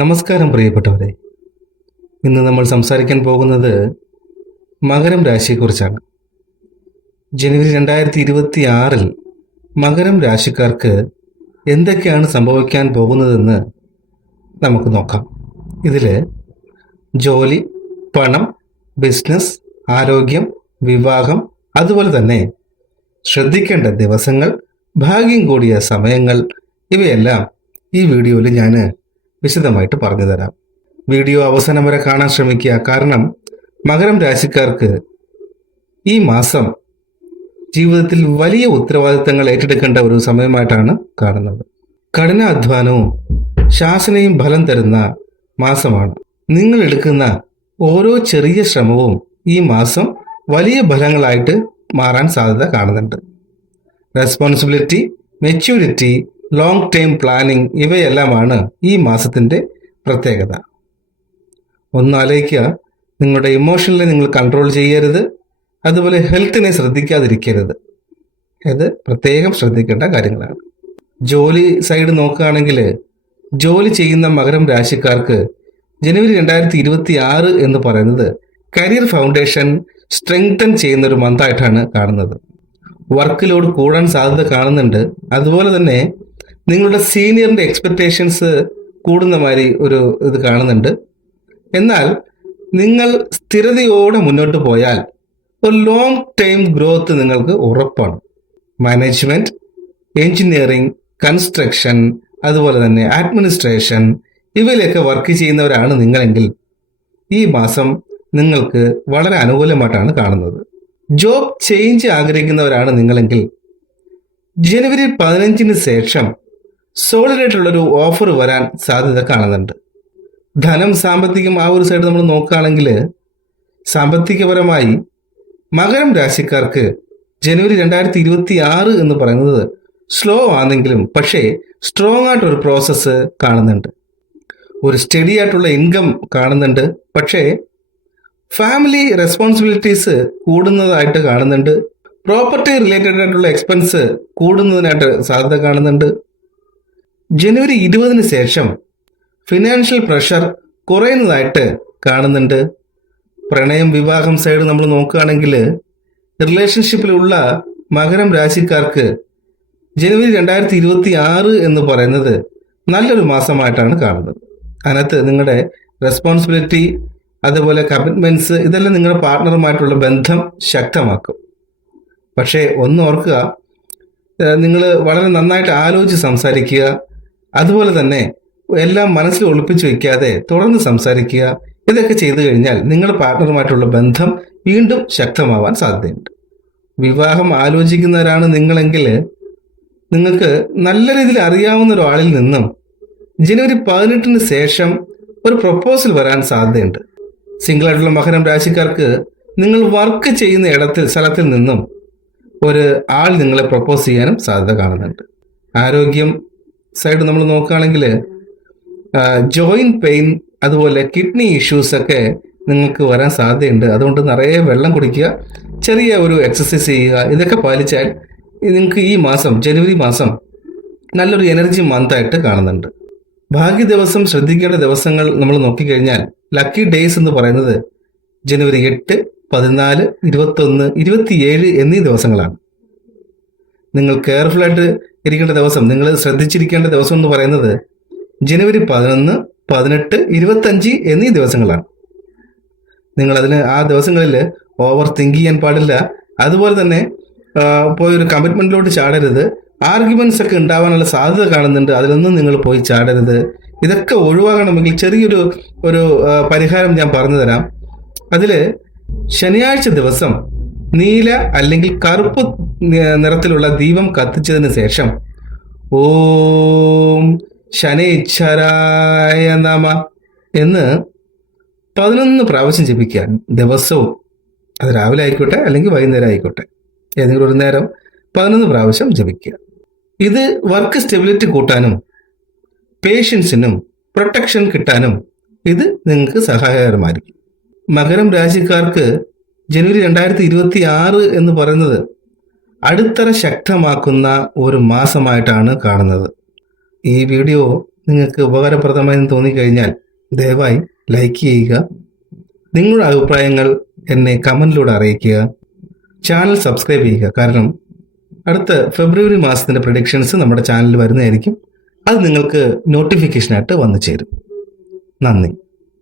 നമസ്കാരം പ്രിയപ്പെട്ടവരെ. ഇന്ന് നമ്മൾ സംസാരിക്കാൻ പോകുന്നത് മകരം രാശിയെക്കുറിച്ചാണ്. ജനുവരി 2026 മകരം രാശിക്കാർക്ക് എന്തൊക്കെയാണ് സംഭവിക്കാൻ പോകുന്നതെന്ന് നമുക്ക് നോക്കാം. ഇതിൽ ജോലി, പണം, ബിസിനസ്, ആരോഗ്യം, വിവാഹം, അതുപോലെ തന്നെ ശ്രദ്ധിക്കേണ്ട ദിവസങ്ങൾ, ഭാഗ്യം കൂടിയ സമയങ്ങൾ, ഇവയെല്ലാം ഈ വീഡിയോയിൽ ഞാൻ വിശദമായിട്ട് പറഞ്ഞു തരാം. വീഡിയോ അവസാനം വരെ കാണാൻ ശ്രമിക്കുക. കാരണം മകരം രാശിക്കാർക്ക് ഈ മാസം ജീവിതത്തിൽ വലിയ ഉത്തരവാദിത്തങ്ങൾ ഏറ്റെടുക്കേണ്ട ഒരു സമയമായിട്ടാണ് കാണുന്നത്. കഠിനാധ്വാനവും ശാസനയും ഫലം തരുന്ന മാസമാണ്. നിങ്ങൾ എടുക്കുന്ന ഓരോ ചെറിയ ശ്രമവും ഈ മാസം വലിയ ഫലങ്ങളായിട്ട് മാറാൻ സാധ്യത കാണുന്നുണ്ട്. Responsibility, maturity, long time planning, ഇവയെല്ലാമാണ് ഈ മാസത്തിൻ്റെ പ്രത്യേകത. ഒന്നാലോചിക്കുക, നിങ്ങളുടെ ഇമോഷണലി നിങ്ങൾ കൺട്രോൾ ചെയ്യരുത്, അതുപോലെ ഹെൽത്തിനെ ശ്രദ്ധിക്കാതിരിക്കരുത്. ഇത് പ്രത്യേകം ശ്രദ്ധിക്കേണ്ട കാര്യങ്ങളാണ്. ജോലി സൈഡ് നോക്കുകയാണെങ്കിൽ ജോലി ചെയ്യുന്ന മകരം രാശിക്കാർക്ക് ജനുവരി 2026 എന്ന് പറയുന്നത് കരിയർ ഫൗണ്ടേഷൻ സ്ട്രെങ്തൻ ചെയ്യുന്ന ഒരു മന്തായിട്ടാണ് കാണുന്നത്. വർക്ക് ലോഡ് കൂടാൻ സാധ്യത കാണുന്നുണ്ട്. അതുപോലെ തന്നെ നിങ്ങളുടെ സീനിയറിൻ്റെ എക്സ്പെക്റ്റേഷൻസ് കൂടുന്ന മാതിരി ഒരു ഇത് കാണുന്നുണ്ട്. എന്നാൽ നിങ്ങൾ സ്ഥിരതയോടെ മുന്നോട്ട് പോയാൽ ഒരു ലോങ് ടൈം ഗ്രോത്ത് നിങ്ങൾക്ക് ഉറപ്പാണ്. മാനേജ്മെന്റ്, എഞ്ചിനീയറിംഗ്, കൺസ്ട്രക്ഷൻ, അതുപോലെ തന്നെ അഡ്മിനിസ്ട്രേഷൻ, ഇവയിലൊക്കെ വർക്ക് ചെയ്യുന്നവരാണ് നിങ്ങളെങ്കിൽ ഈ മാസം നിങ്ങൾക്ക് വളരെ അനുകൂലമായിട്ടാണ് കാണുന്നത്. ജോബ് ചേഞ്ച് ആഗ്രഹിക്കുന്നവരാണ് നിങ്ങളെങ്കിൽ ജനുവരി 15 ശേഷം സോളിഡായിട്ടുള്ളൊരു ഓഫർ വരാൻ സാധ്യത കാണുന്നുണ്ട്. ധനം, സാമ്പത്തികം, ആ ഒരു സൈഡ് നമ്മൾ നോക്കുകയാണെങ്കിൽ സാമ്പത്തികപരമായി മകരം രാശിക്കാർക്ക് ജനുവരി 2026 എന്ന് പറയുന്നത് സ്ലോ ആണെങ്കിലും പക്ഷേ സ്ട്രോങ് ആയിട്ടൊരു പ്രോസസ്സ് കാണുന്നുണ്ട്. ഒരു സ്റ്റഡി ആയിട്ടുള്ള ഇൻകം കാണുന്നുണ്ട്. പക്ഷേ ഫാമിലി റെസ്പോൺസിബിലിറ്റീസ് കൂടുന്നതായിട്ട് കാണുന്നുണ്ട്. പ്രോപ്പർട്ടി റിലേറ്റഡ് ആയിട്ടുള്ള എക്സ്പെൻസ് കൂടുന്നതിനായിട്ട് സാധ്യത കാണുന്നുണ്ട്. ജനുവരി 20 ശേഷം ഫിനാൻഷ്യൽ പ്രഷർ കുറയുന്നതായിട്ട് കാണുന്നുണ്ട്. പ്രണയം, വിവാഹം സൈഡ് നമ്മൾ നോക്കുകയാണെങ്കിൽ റിലേഷൻഷിപ്പിലുള്ള മകരം രാശിക്കാർക്ക് ജനുവരി 2026 എന്ന് പറയുന്നത് നല്ലൊരു മാസമായിട്ടാണ് കാണുന്നത്. അതിനകത്ത് നിങ്ങളുടെ റെസ്പോൺസിബിലിറ്റി, അതുപോലെ കമ്മിറ്റ്മെന്റ്സ്, ഇതെല്ലാം നിങ്ങളുടെ പാർട്ട്ണറുമായിട്ടുള്ള ബന്ധം ശക്തമാക്കും. പക്ഷേ ഒന്ന് ഓർക്കുക, നിങ്ങൾ വളരെ നന്നായിട്ട് ആലോചിച്ച് സംസാരിക്കുക. അതുപോലെ തന്നെ എല്ലാം മനസ്സിൽ ഒളിപ്പിച്ചു വയ്ക്കാതെ തുടർന്ന് സംസാരിക്കുക. ഇതൊക്കെ ചെയ്തു കഴിഞ്ഞാൽ നിങ്ങളുടെ പാർട്ട്ണറുമായിട്ടുള്ള ബന്ധം വീണ്ടും ശക്തമാവാൻ സാധ്യതയുണ്ട്. വിവാഹം ആലോചിക്കുന്നവരാണ് നിങ്ങളെങ്കിൽ നിങ്ങൾക്ക് നല്ല രീതിയിൽ അറിയാവുന്ന ഒരാളിൽ നിന്നും ജനുവരി 18 ശേഷം ഒരു പ്രപ്പോസൽ വരാൻ സാധ്യതയുണ്ട്. സിംഗിളായിട്ടുള്ള മകരം രാശിക്കാർക്ക് നിങ്ങൾ വർക്ക് ചെയ്യുന്ന സ്ഥലത്തിൽ നിന്നും ഒരു ആൾ നിങ്ങളെ പ്രപ്പോസ് ചെയ്യാനും സാധ്യത കാണുന്നുണ്ട്. ആരോഗ്യം സൈഡ് നമ്മൾ നോക്കുകയാണെങ്കിൽ ജോയിന്റ് പെയിൻ, അതുപോലെ കിഡ്നി ഇഷ്യൂസ് ഒക്കെ നിങ്ങൾക്ക് വരാൻ സാധ്യതയുണ്ട്. അതുകൊണ്ട് നിറയെ വെള്ളം കുടിക്കുക, ചെറിയ ഒരു എക്സസൈസ് ചെയ്യുക. ഇതൊക്കെ പാലിച്ചാൽ നിങ്ങൾക്ക് ഈ മാസം, ജനുവരി മാസം, നല്ലൊരു എനർജി മന്തായിട്ട് കാണുന്നുണ്ട്. ഭാഗ്യ ദിവസം, ശ്രദ്ധിക്കേണ്ട ദിവസങ്ങൾ നമ്മൾ നോക്കിക്കഴിഞ്ഞാൽ ലക്കി ഡേയ്സ് എന്ന് പറയുന്നത് ജനുവരി 8, 14, 21, 27 എന്നീ ദിവസങ്ങളാണ്. നിങ്ങൾ കെയർഫുള്ളായിട്ട് ഇരിക്കേണ്ട ദിവസം, നിങ്ങൾ ശ്രദ്ധിച്ചിരിക്കേണ്ട ദിവസം എന്ന് പറയുന്നത് ജനുവരി 11, 18, 25 എന്നീ ദിവസങ്ങളാണ്. ആ ദിവസങ്ങളിൽ ഓവർ തിങ്ക് ചെയ്യാൻ പാടില്ല. അതുപോലെ തന്നെ പോയൊരു കമ്മിറ്റ്മെന്റിലോട്ട് ചാടരുത്. ആർഗ്യുമെന്റ്സ് ഒക്കെ ഉണ്ടാവാനുള്ള സാധ്യത കാണുന്നുണ്ട്. അതിലൊന്നും നിങ്ങൾ പോയി ചാടരുത്. ഇതൊക്കെ ഒഴിവാകണമെങ്കിൽ ചെറിയൊരു പരിഹാരം ഞാൻ പറഞ്ഞു തരാം. അതിൽ ശനിയാഴ്ച ദിവസം നീല അല്ലെങ്കിൽ കറുപ്പ് നിറത്തിലുള്ള ദീപം കത്തിച്ചതിന് ശേഷം ഓം ശനൈശ്വരായ നമ എന്ന് 11 പ്രാവശ്യം ജപിക്കുക ദിവസവും. അത് രാവിലെ ആയിക്കോട്ടെ അല്ലെങ്കിൽ വൈകുന്നേരം ആയിക്കോട്ടെ, ഏതെങ്കിലും ഒരു നേരം 11 പ്രാവശ്യം ജപിക്കുക. ഇത് വർക്ക് സ്റ്റെബിലിറ്റി കൂട്ടാനും പേഷ്യൻസിനും പ്രൊട്ടക്ഷൻ കിട്ടാനും ഇത് നിങ്ങൾക്ക് സഹായകരമായിരിക്കും. മകരം രാശിക്കാർക്ക് ജനുവരി 2026 എന്ന് പറയുന്നത് അടിത്തറ ശക്തമാക്കുന്ന ഒരു മാസമായിട്ടാണ് കാണുന്നത്. ഈ വീഡിയോ നിങ്ങൾക്ക് ഉപകാരപ്രദമായെന്ന് തോന്നിക്കഴിഞ്ഞാൽ ദയവായി ലൈക്ക് ചെയ്യുക. നിങ്ങളുടെ അഭിപ്രായങ്ങൾ എന്നെ കമൻറ്റിലൂടെ അറിയിക്കുക. ചാനൽ സബ്സ്ക്രൈബ് ചെയ്യുക. കാരണം അടുത്ത ഫെബ്രുവരി മാസത്തിൻ്റെ പ്രഡിക്ഷൻസ് നമ്മുടെ ചാനലിൽ വരുന്നതായിരിക്കും. അത് നിങ്ങൾക്ക് നോട്ടിഫിക്കേഷനായിട്ട് വന്നു ചേരും. നന്ദി.